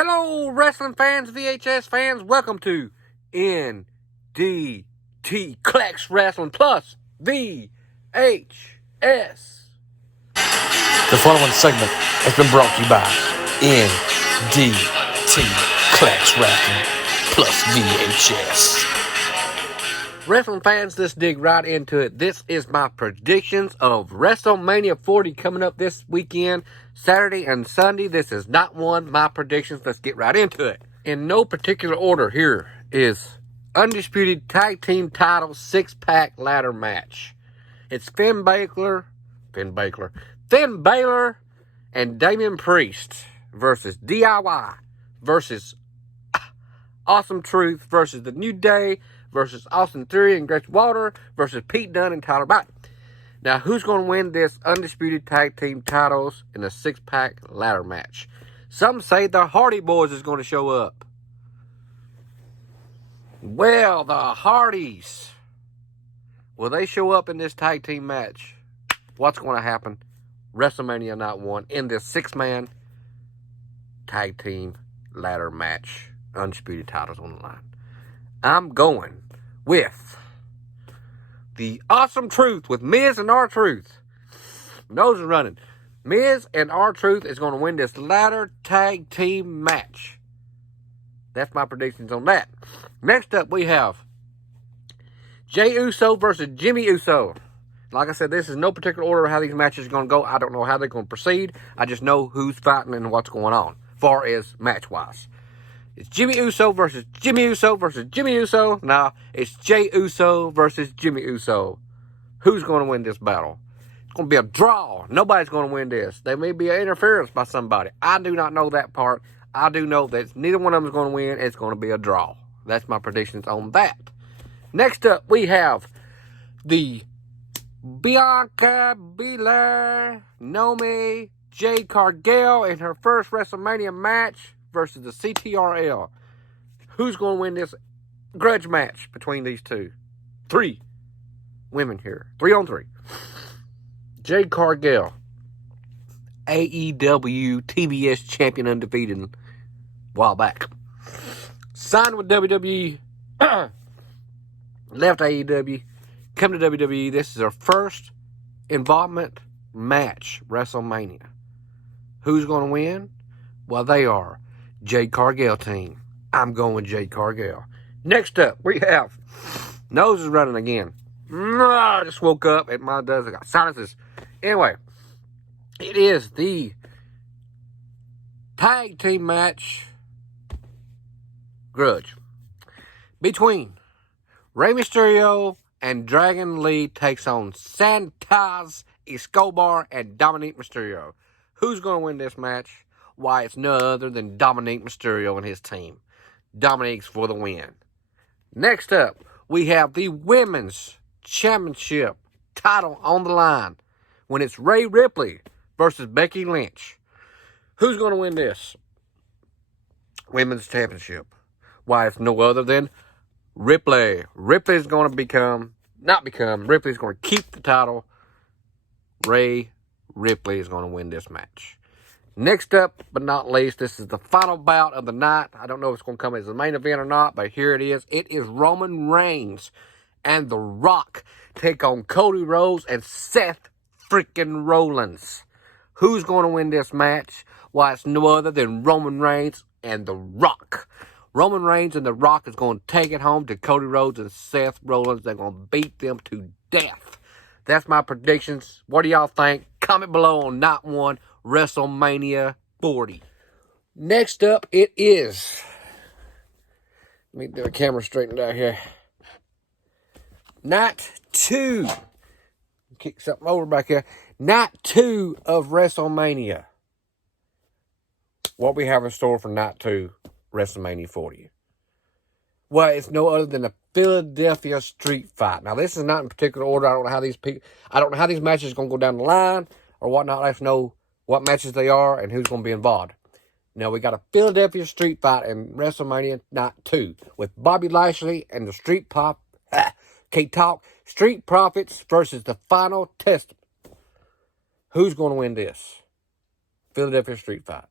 Hello, wrestling fans, VHS fans. Welcome to NDT Clex Wrestling Plus VHS. The following segment has been brought to you by NDT Clex Wrestling Plus VHS. Wrestling fans, let's dig right into it. This is my predictions of WrestleMania 40 coming up this weekend, Saturday and Sunday. This is not my predictions. Let's get right into it. In no particular order, here is Undisputed Tag Team Title 6-pack ladder match. It's Finn Balor, and Damian Priest versus DIY versus Awesome Truth versus The New Day versus Austin Theory and Gretchen Walter versus Pete Dunne and Tyler Bate. Now, who's going to win this Undisputed Tag Team titles in a 6-pack ladder match? Some say the Hardy Boys is going to show up. Well, the Hardys, will they show up in this tag team match? What's going to happen? WrestleMania Night 1 in this 6-man tag team ladder match. Undisputed titles on the line. I'm going with the Awesome Truth with Miz and R-Truth. Nose is running. Miz and R-Truth is going to win this ladder tag team match. That's my predictions on that. Next up, we have Jey Uso versus Jimmy Uso. Like I said, this is no particular order of how these matches are going to go. I don't know how they're going to proceed. I just know who's fighting and what's going on, far as match-wise. It's Jimmy Uso versus Jimmy Uso versus Jimmy Uso. Now, it's Jey Uso versus Jimmy Uso. Who's going to win this battle? It's going to be a draw. Nobody's going to win this. There may be an interference by somebody. I do not know that part. I do know that neither one of them is going to win. It's going to be a draw. That's my predictions on that. Next up, we have the Bianca Belair, Naomi, Jade Cargill in her first WrestleMania match versus the CTRL. Who's going to win this grudge match between these two? 3 women here. 3-on-3. Jade Cargill, AEW TBS champion, undefeated a while back. Signed with WWE, left AEW, come to WWE. This is her first involvement match, WrestleMania. Who's going to win? Well, they are Jade Cargill team. I'm going with Jade Cargill. Next up, we have, nose is running again. I just woke up and mine does. I got sinuses. Anyway, it is the tag team match grudge between Rey Mysterio and Dragon Lee takes on Santos Escobar and Dominic Mysterio. Who's going to win this match? Why, it's no other than Dominic Mysterio and his team. Dominic's for the win. Next up, we have the Women's Championship title on the line when it's Rhea Ripley versus Becky Lynch. Who's going to win this Women's Championship? Why, it's no other than Ripley. Ripley's going to Ripley's going to keep the title. Rhea Ripley is going to win this match. Next up, but not least, this is the final bout of the night. I don't know if it's going to come as the main event or not, but here it is. It is Roman Reigns and The Rock take on Cody Rhodes and Seth freaking Rollins. Who's going to win this match? Why, it's no other than Roman Reigns and The Rock. Roman Reigns and The Rock is going to take it home to Cody Rhodes and Seth Rollins. They're going to beat them to death. That's my predictions. What do y'all think? Comment below on Night 1, WrestleMania 40. Next up, it is, let me get the camera straightened out here. Night 2. Kick something over back here. Night 2 of WrestleMania. What we have in store for Night 2, WrestleMania 40. Well, it's no other than a Philadelphia street fight. Now, this is not in particular order. I don't know how these matches are going to go down the line or whatnot. I just know what matches they are and who's going to be involved. Now, we got a Philadelphia street fight in WrestleMania Night 2 with Bobby Lashley and the Street Profits versus the Final Testament. Who's going to win this? Philadelphia street fight.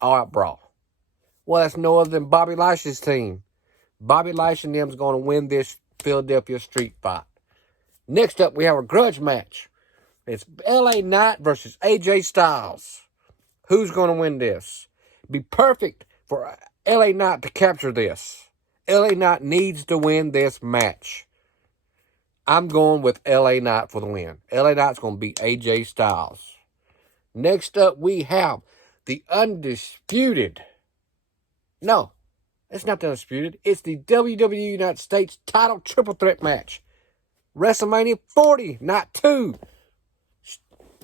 All out brawl. Well, that's no other than Bobby Lashley's team. Bobby Lashley and them's going to win this Philadelphia street fight. Next up, we have a grudge match. It's LA Knight versus AJ Styles. Who's going to win this? It'd be perfect for LA Knight to capture this. LA Knight needs to win this match. I'm going with LA Knight for the win. LA Knight's going to beat AJ Styles. Next up, we have the undisputed. No, it's not the undisputed. It's the WWE United States title triple threat match. WrestleMania 40, not 2.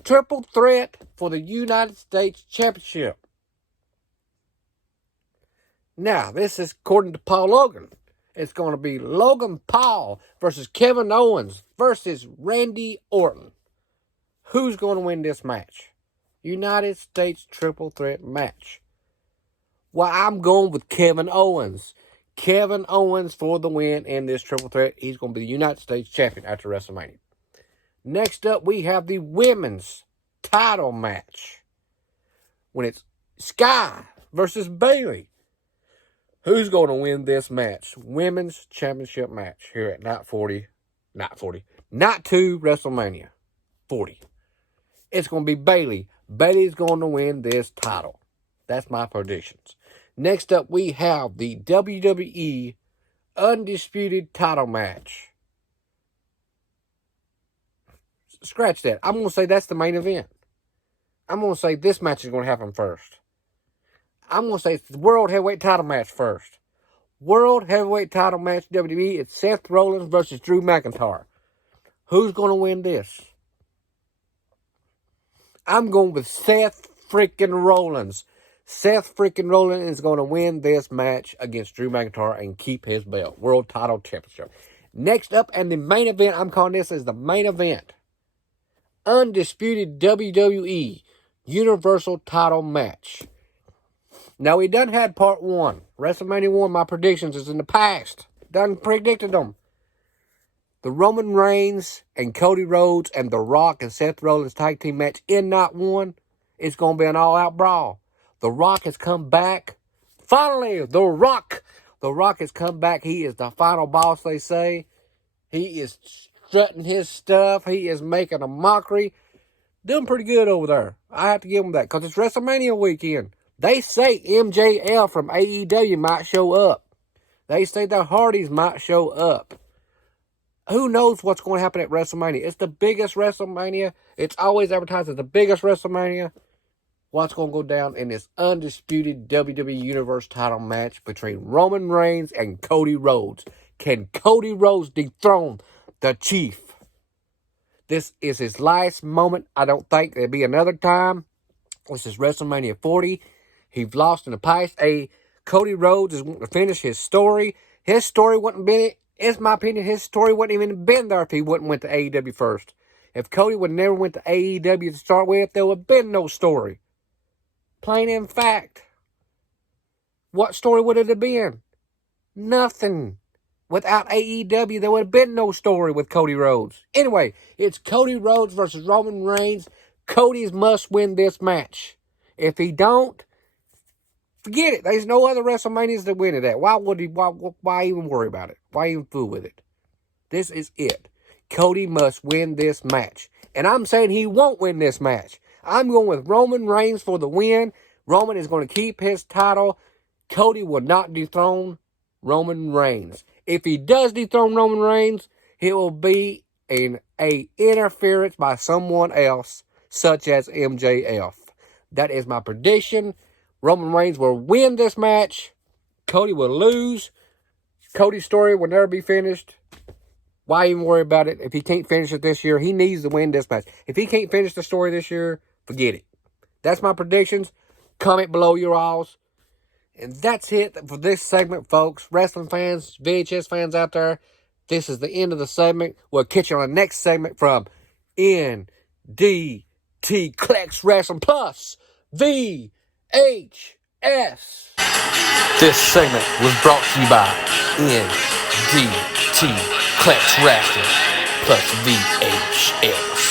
Triple threat for the United States Championship. Now, this is according to Paul Logan. It's going to be Logan Paul versus Kevin Owens versus Randy Orton. Who's going to win this match? United States triple threat match. Well, I'm going with Kevin Owens. Kevin Owens for the win in this triple threat. He's going to be the United States champion after WrestleMania. Next up, we have the women's title match. When it's Sky versus Bayley. Who's going to win this match? Women's championship match here at Night 2 WrestleMania 40. It's going to be Bayley. Bayley's going to win this title. That's my predictions. Next up, we have the WWE Undisputed title match. Scratch that. I'm going to say that's the main event. I'm going to say this match is going to happen first. I'm going to say it's the World Heavyweight title match first. World Heavyweight title match, WWE, it's Seth Rollins versus Drew McIntyre. Who's going to win this? I'm going with Seth freaking Rollins. Seth freaking Rollins is going to win this match against Drew McIntyre and keep his belt. World title championship. Next up, and the main event, I'm calling this as the main event. Undisputed WWE Universal title match. Now, we done had part 1. WrestleMania 1, my predictions is in the past. Done predicted them. The Roman Reigns and Cody Rhodes and The Rock and Seth Rollins tag team match in Night 1. It's going to be an all-out brawl. The Rock has come back. Finally, The Rock. The Rock has come back. He is the final boss, they say. He is strutting his stuff. He is making a mockery. Doing pretty good over there. I have to give him that because it's WrestleMania weekend. They say MJL from AEW might show up. They say the Hardys might show up. Who knows what's going to happen at WrestleMania? It's the biggest WrestleMania. It's always advertised as the biggest WrestleMania. What's going to go down in this undisputed WWE Universe title match between Roman Reigns and Cody Rhodes? Can Cody Rhodes dethrone the Chief? This is his last moment. I don't think there'll be another time. This is WrestleMania 40. He's lost in the past. Cody Rhodes is wanting to finish his story. His story wouldn't been, it's my opinion, his story wouldn't even been there if he wouldn't went to AEW first. If Cody would never went to AEW to start with, there would have been no story. Plain in fact. What story would it have been? Nothing. Without AEW, there would have been no story with Cody Rhodes. Anyway, it's Cody Rhodes versus Roman Reigns. Cody's must win this match. If he don't, forget it. There's no other WrestleManias to win it at. Why even worry about it? Why even fool with it? This is it. Cody must win this match. And I'm saying he won't win this match. I'm going with Roman Reigns for the win. Roman is going to keep his title. Cody will not dethrone Roman Reigns. If he does dethrone Roman Reigns, it will be an interference by someone else, such as MJF. That is my prediction. Roman Reigns will win this match. Cody will lose. Cody's story will never be finished. Why even worry about it? If he can't finish it this year, he needs to win this match. If he can't finish the story this year, forget it. That's my predictions. Comment below your alls. And that's it for this segment, folks. Wrestling fans, VHS fans out there, this is the end of the segment. We'll catch you on the next segment from NDT Clex Wrestling Plus VHS. This segment was brought to you by NDT Clex Wrestling plus VHS.